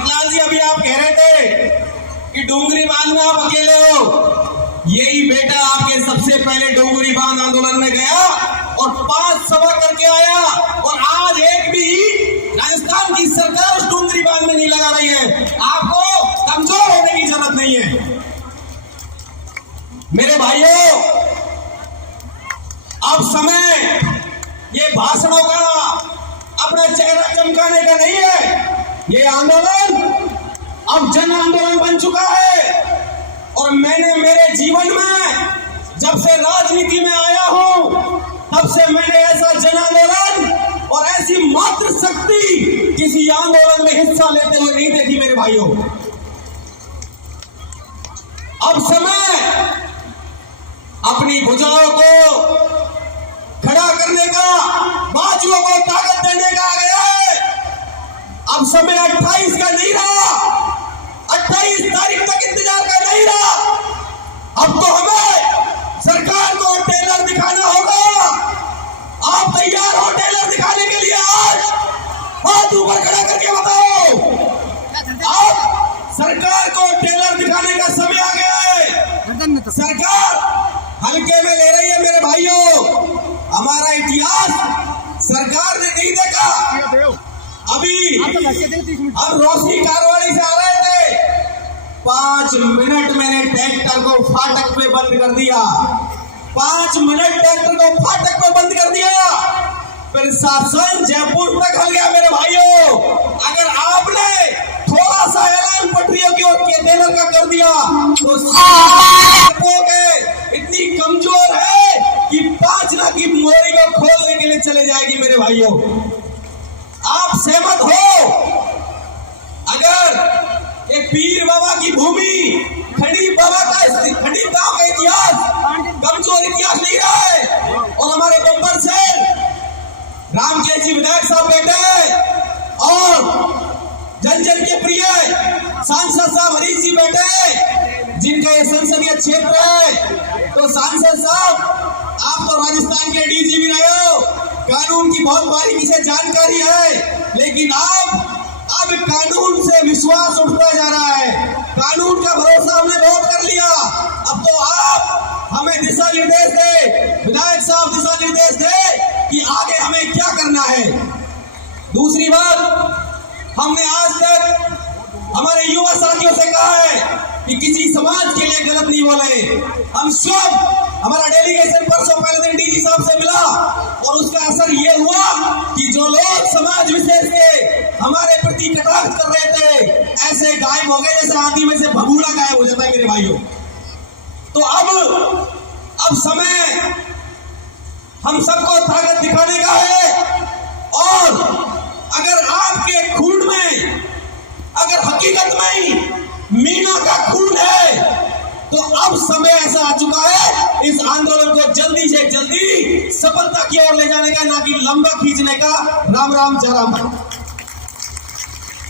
भरतलाल जी, अभी आप कह रहे थे कि डोंगरी बांध में आप अकेले हो। यही बेटा आपके सबसे पहले डोंगरी बांध आंदोलन में गया और 5 सभा करके आया, और आज एक भी राजस्थान की सरकार उस डोंगरी बांध में नहीं लगा रही है। आपको कमजोर होने की जरूरत नहीं है मेरे भाइयों। अब समय ये भाषणों का, अपना चेहरा चमकाने का नहीं है। ये आंदोलन अब जन आंदोलन बन चुका है, और मैंने मेरे जीवन में जब से राजनीति में आया हूं तब से मैंने ऐसा जन आंदोलन और ऐसी मात्र शक्ति किसी आंदोलन में हिस्सा लेते हुए नहीं देखी मेरे भाइयों। अब समय अपनी भुजाओं को खड़ा करने का, बाजुओं को ताकत देने का आ गया है। अब समय 28 का नहीं रहा, 28 तारीख तक इंतजार का नहीं रहा। अब तो हमें सरकार को टेलर दिखाना होगा। आप तैयार हो टेलर दिखाने के लिए? आज हाथ ऊपर खड़ा करके बताओ। अब सरकार को टेलर दिखाने का समय आ गया है। सरकार हल्के में ले रही है मेरे भाइयों। हमारा इतिहास सरकार ने नहीं देखा। अभी हम रोशनी कारवाड़ी से आ रहे थे, 5 मिनट मैंने ट्रैक्टर को फाटक पे बंद कर दिया। 5 मिनट ट्रैक्टर को फाटक पे बंद कर दिया, फिर शासन जयपुर तक हल गया मेरे भाइयों। अगर आपने थोड़ा सा ऐलान पटरियों की ओर के टेलर का कर दिया तो इतनी कमजोर है कि 5 लाख की मोरी को खोलने के लिए चले जाएगी मेरे भाइयों। आप सहमत हो? अगर एक पीर बाबा की भूमि, खड़ी बाबा का, खड़ी गांव का इतिहास कमजोर इतिहास नहीं रहा है, और हमारे बब्बर से रामकेश जी विधायक साहब बैठे और जन जन के प्रिय सांसद साहब हरीश जी बैठे, जिनका ये संसदीय क्षेत्र है। तो सांसद साहब, आप तो राजस्थान के डीजी भी रहे हो, कानून की बहुत बारीकी से जानकारी है, लेकिन अब कानून से विश्वास उठता जा रहा है। कानून का भरोसा हमने बहुत कर लिया। अब तो आप हमें दिशा निर्देश दे, विधायक साहब दिशा निर्देश दे कि आगे हमें क्या करना है। दूसरी बात, हमने आज तक हमारे युवा साथियों से कहा है कि किसी समाज के लिए गलत नहीं बोले। हम सब, हमारा डेलीगेशन परसों पहले दिन डीजी साहब से मिला, और उसका असर ये हुआ कि जो लोग समाज विशेष के हमारे प्रति कटाक्ष कर रहे थे, ऐसे गायब हो गए जैसे आंधी में से भगूड़ा गायब हो जाता है मेरे भाइयों। तो अब समय हम सबको ताकत दिखाने का है, और अगर आपके खून में, अगर हकीकत में ही मीना का खून है, तो अब समय ऐसा आ चुका है इस आंदोलन को जल्दी से जल्दी सफलता की ओर ले जाने का, ना कि लंबा खींचने का। राम राम, जय राम।